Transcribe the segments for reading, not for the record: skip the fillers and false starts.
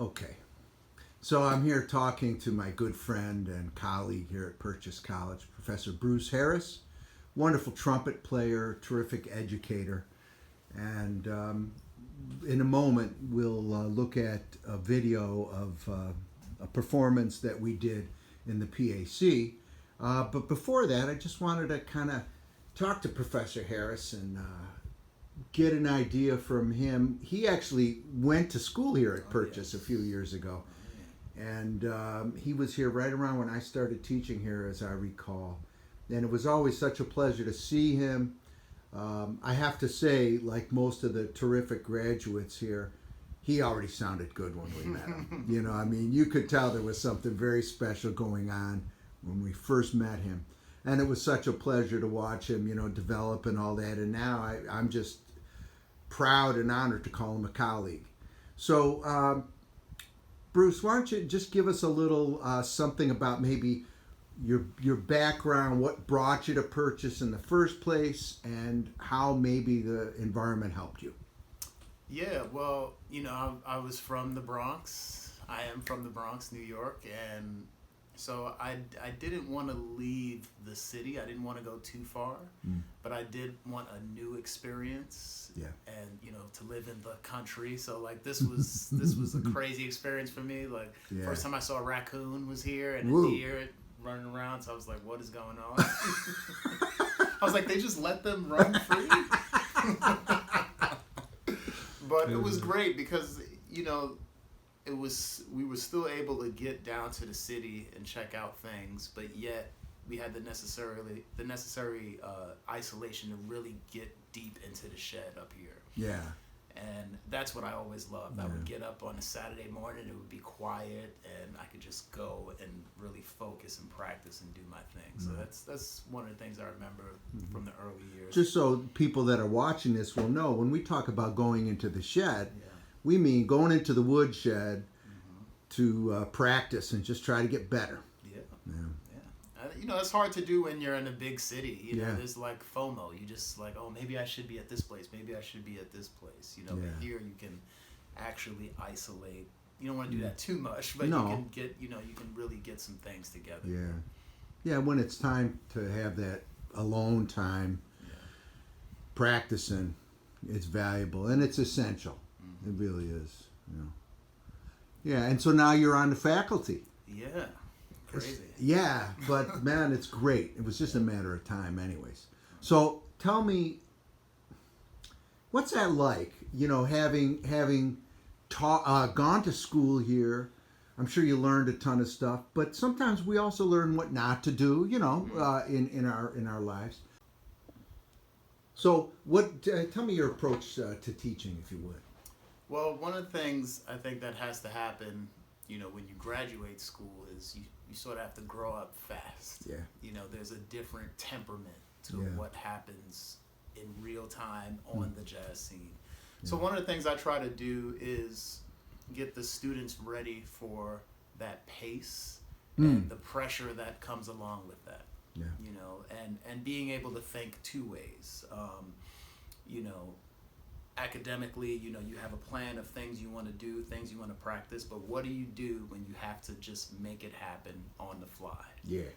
Okay. So I'm here talking to my good friend and colleague here at Purchase College, Professor Bruce Harris, wonderful trumpet player, terrific educator. And in a moment, we'll look at a video of a performance that we did in the PAC. But before that, I just wanted to kind of talk to Professor Harris and get an idea from him. He actually went to school here at Purchase a few years ago. And he was here right around when I started teaching here, as I recall. And it was always such a pleasure to see him. I have to say, like most of the terrific graduates here, he already sounded good when we met him. You know, I mean, you could tell there was something very special going on when we first met him. And it was such a pleasure to watch him, you know, develop and all that. And now I'm just proud and honored to call him a colleague. So, Bruce, why don't you just give us a little something about maybe your background, what brought you to Purchase in the first place, and how maybe the environment helped you. Yeah, well, you know, I was from the Bronx. I am from the Bronx, New York, and so I didn't want to leave the city. I didn't want to go too far, but I did want a new experience. Yeah. And you know, to live in the country. So like this was a crazy experience for me. Like first time I saw a raccoon was here and a deer running around. So I was like, what is going on? I was like, they just let them run free. But it was great because, you know, we were still able to get down to the city and check out things, but yet we had the necessary isolation to really get deep into the shed up here. Yeah. And that's what I always loved. I would get up on a Saturday morning, it would be quiet, and I could just go and really focus and practice and do my thing. So that's one of the things I remember from the early years. Just so people that are watching this will know, when we talk about going into the shed, we mean going into the woodshed to practice and just try to get better. You know, it's hard to do when you're in a big city. You know, there's like FOMO. You just like, oh, maybe I should be at this place. Maybe I should be at this place. You know, but here you can actually isolate. You don't want to do that too much, but you can get, you know, you can really get some things together. Yeah, when it's time to have that alone time, practicing, it's valuable and it's essential. It really is. You know. Yeah, and so now you're on the faculty. Yeah. Crazy. Yeah, but man, it's great. It was just a matter of time anyways. So tell me, what's that like? You know, having gone to school here, I'm sure you learned a ton of stuff, but sometimes we also learn what not to do, you know, in our lives. So tell me your approach to teaching, if you would. Well, one of the things I think that has to happen, you know, when you graduate school is you sort of have to grow up fast. Yeah. You know, there's a different temperament to what happens in real time on the jazz scene. So one of the things I try to do is get the students ready for that pace and the pressure that comes along with that. Yeah. You know, and being able to think two ways. You know, academically, you know, you have a plan of things you want to do, things you want to practice, but what do you do when you have to just make it happen on the fly? Yeah.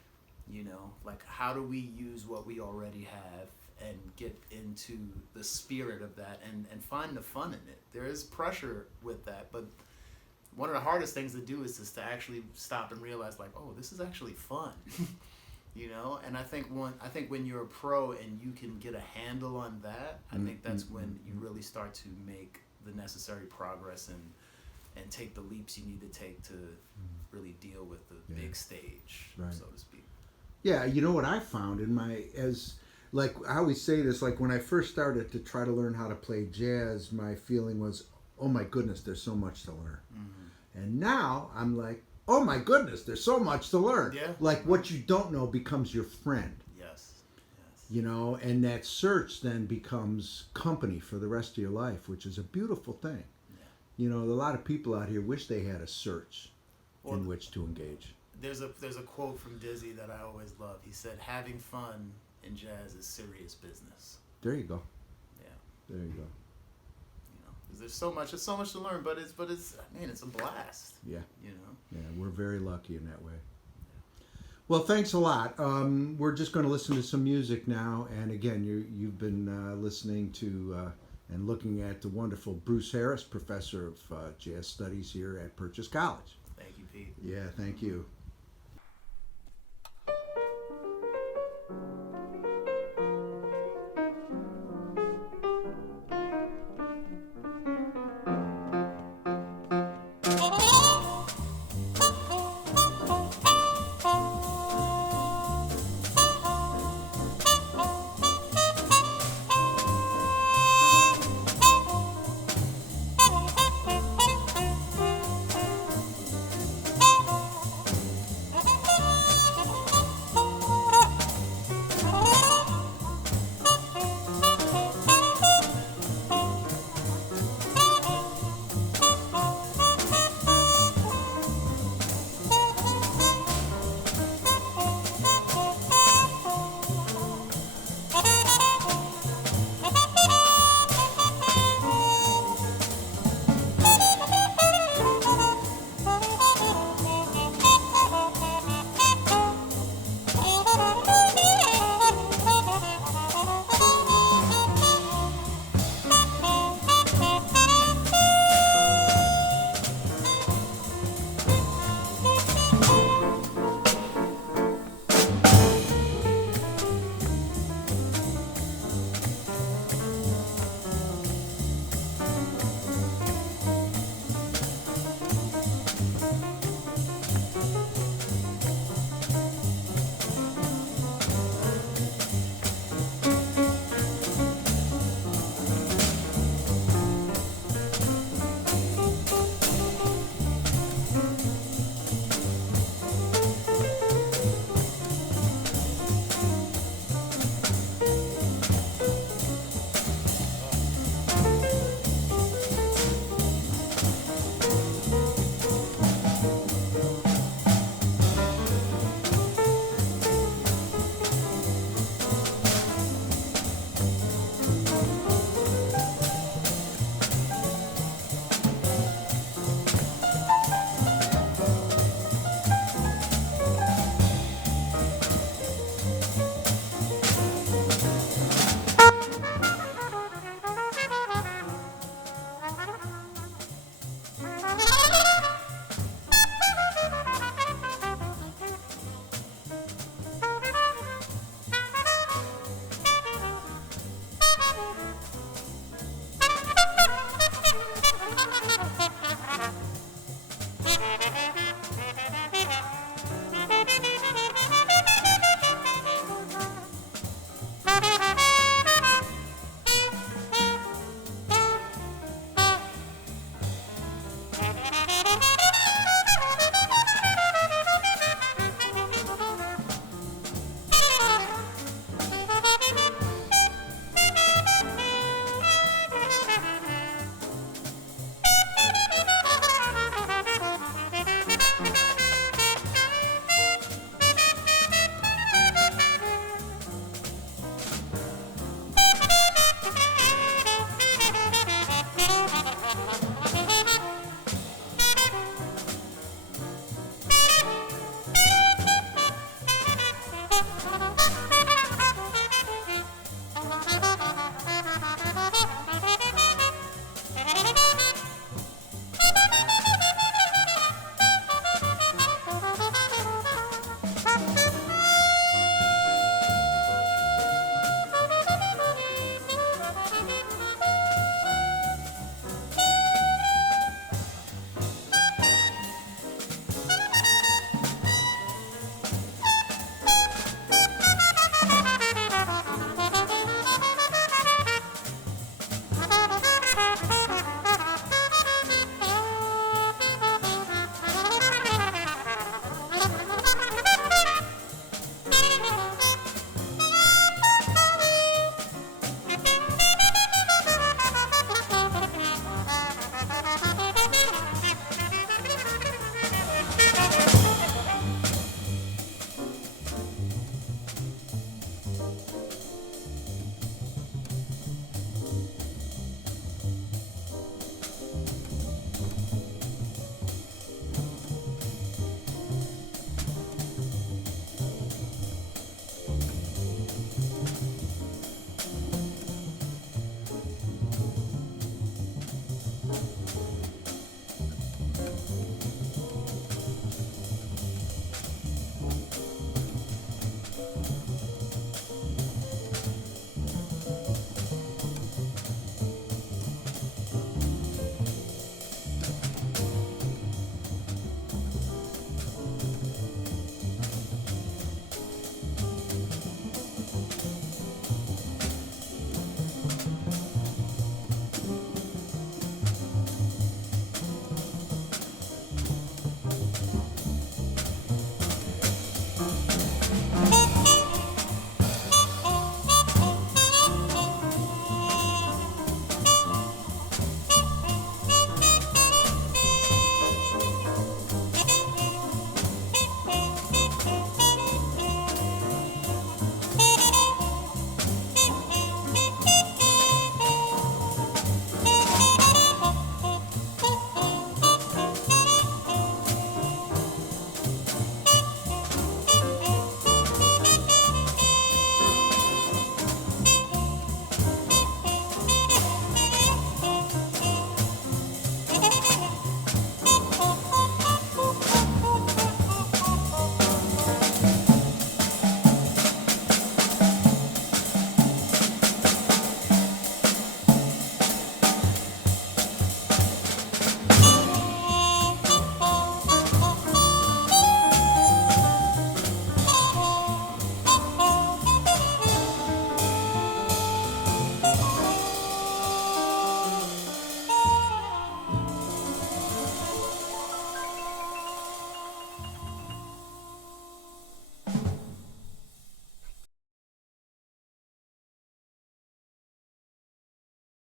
You know, like how do we use what we already have and get into the spirit of that and find the fun in it? There is pressure with that, but one of the hardest things to do is just to actually stop and realize like, oh, this is actually fun. You know, and I think when you're a pro and you can get a handle on that, I think that's when you really start to make the necessary progress and take the leaps you need to take to really deal with the big stage, so to speak. Yeah, you know what I found like I always say this, like when I first started to try to learn how to play jazz, my feeling was, oh my goodness, there's so much to learn. And now I'm like, oh my goodness, there's so much to learn. Yeah. Like what you don't know becomes your friend. Yes. You know, and that search then becomes company for the rest of your life, which is a beautiful thing. Yeah. You know, a lot of people out here wish they had a search in which to engage. There's a quote from Dizzy that I always love. He said, having fun in jazz is serious business. There you go. Yeah. There you go. You know, there's so much. It's so much to learn, but it's man, it's a blast. Yeah. You know. Yeah, we're very lucky in that way. Well, thanks a lot. We're just going to listen to some music now, and again, you've been listening to and looking at the wonderful Bruce Harris, professor of jazz studies here at Purchase College. Thank you, Pete. Yeah, thank you.